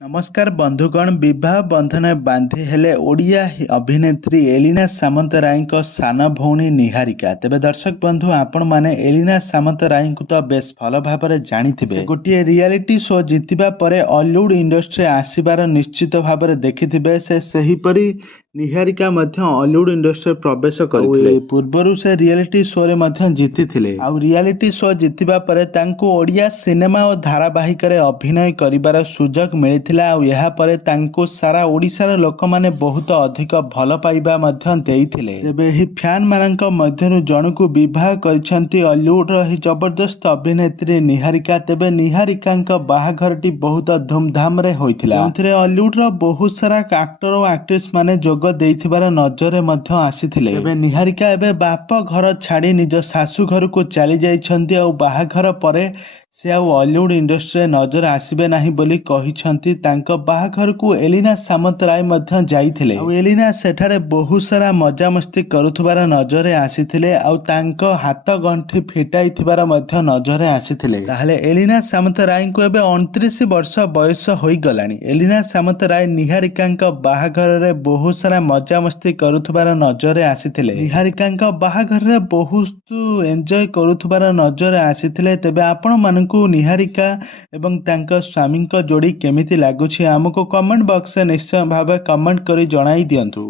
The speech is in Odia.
ନମସ୍କାର ବନ୍ଧୁଗଣ, ବିବାହ ବନ୍ଧନରେ ବାନ୍ଧି ହେଲେ ଓଡ଼ିଆ ଅଭିନେତ୍ରୀ ଏଲିନା ସାମନ୍ତରାୟଙ୍କ ସାନ ଭଉଣୀ ନିହାରିକା। ତେବେ ଦର୍ଶକ ବନ୍ଧୁ, ଆପଣମାନେ ଏଲିନା ସାମନ୍ତରାୟଙ୍କୁ ତ ବେଶ ଭଲ ଭାବରେ ଜାଣିଥିବେ। ଗୋଟିଏ ରିଆଲିଟି ଶୋ ଜିତିବା ପରେ ଅଲିଉଡ ଇଣ୍ଡଷ୍ଟ୍ରି ଆସିବାର ନିଶ୍ଚିତ ଭାବରେ ଦେଖିଥିବେ। ସେହିପରି ନିହାରିକା ମଧ୍ୟ ଅଲିଉଡ ଇଣ୍ଡଷ୍ଟ୍ରିରେ ପ୍ରବେଶ କରିଥିଲେ। ପୂର୍ବରୁ ସେ ରିଆଲିଟି ଶୋରେ ମଧ୍ୟ ଜିତିଥିଲେ। ଆଉ ରିଆଲିଟି ଶୋ ଜିତିବା ପରେ ତାଙ୍କୁ ଓଡ଼ିଆ ସିନେମା ଓ ଧାରାବାହିକରେ ଅଭିନୟ କରିବାର ସୁଯୋଗ ମିଳିଥିଲା। ଆଉ ଏହାପରେ ତାଙ୍କୁ ସାରା ଓଡ଼ିଶାର ଲୋକମାନେ ବହୁତ ଅଧିକ ଭଲ ପାଇବା ମଧ୍ୟ ଦେଇଥିଲେ। ତେବେ ଏହି ଫ୍ୟାନ୍ ମାନଙ୍କ ମଧ୍ୟରୁ ଜଣକୁ ବିବାହ କରିଛନ୍ତି ଅଲିଉଡର ଏହି ଜବରଦସ୍ତ ଅଭିନେତ୍ରୀ ନିହାରିକା। ତେବେ ନିହାରିକାଙ୍କ ବାହାଘରଟି ବହୁତ ଧୁମଧାମରେ ହୋଇଥିଲା, ଯେଉଁଥିରେ ଅଲିଉଡର ବହୁତ ସାରା ଆକ୍ଟର ଓ ଆକ୍ଟ୍ରେସ ମାନେ ଯୋଗ ଦେଇଥିବାର ନଜରରେ ମଧ୍ୟ ଆସିଥିଲେ। ତେବେ ନିହାରିକା ଏବେ ବାପ ଘର ଛାଡ଼ି ନିଜ ଶାଶୁ ଘରକୁ ଚାଲି ଯାଇଛନ୍ତି। ଆଉ ବାହାଘର ପରେ ସେ ଆଉ ଅଲିଉଡ ଇଣ୍ଡଷ୍ଟ୍ରିରେ ନଜର ଆସିବେ ନାହିଁ ବୋଲି କହିଛନ୍ତି। ତାଙ୍କ ବାହାଘରକୁ ଏଲିନା ସାମନ୍ତରାୟ ମଧ୍ୟ ଯାଇଥିଲେ। ଆଉ ଏଲିନା ସେଠାରେ ବହୁତ ସାରା ମଜାମସ୍ତି କରୁଥିବାର ନଜରରେ ଆସିଥିଲେ। ଆଉ ତାଙ୍କ ହାତ ଗଣ୍ଠି ଫିଟାଇଥିବାର ମଧ୍ୟ ନଜରରେ ଆସିଥିଲେ। ତାହେଲେ ଏଲିନା ସାମନ୍ତରାୟଙ୍କୁ ଏବେ 29 ବର୍ଷ ବୟସ ହୋଇଗଲାଣି। ଏଲିନା ସାମନ୍ତରାୟ ନିହାରିକାଙ୍କ ବାହାଘରରେ ବହୁତ ସାରା ମଜାମସ୍ତି କରୁଥିବାର ନଜରରେ ଆସିଥିଲେ। ନିହାରିକାଙ୍କ ବାହାଘରରେ ବହୁତ ଏନ୍ଜୟ କରୁଥିବାର ନଜରରେ ଆସିଥିଲେ। ତେବେ ଆପଣମାନଙ୍କୁ ନିହାରିକା ଏବଂ ତାଙ୍କ ସ୍ୱାମୀଙ୍କ ଯୋଡ଼ି କେମିତି ଲାଗୁଛି ଆମକୁ କମେଣ୍ଟ ବକ୍ସରେ ନିଶ୍ଚୟ ଭାବେ କମେଣ୍ଟ କରି ଜଣାଇ ଦିଅନ୍ତୁ।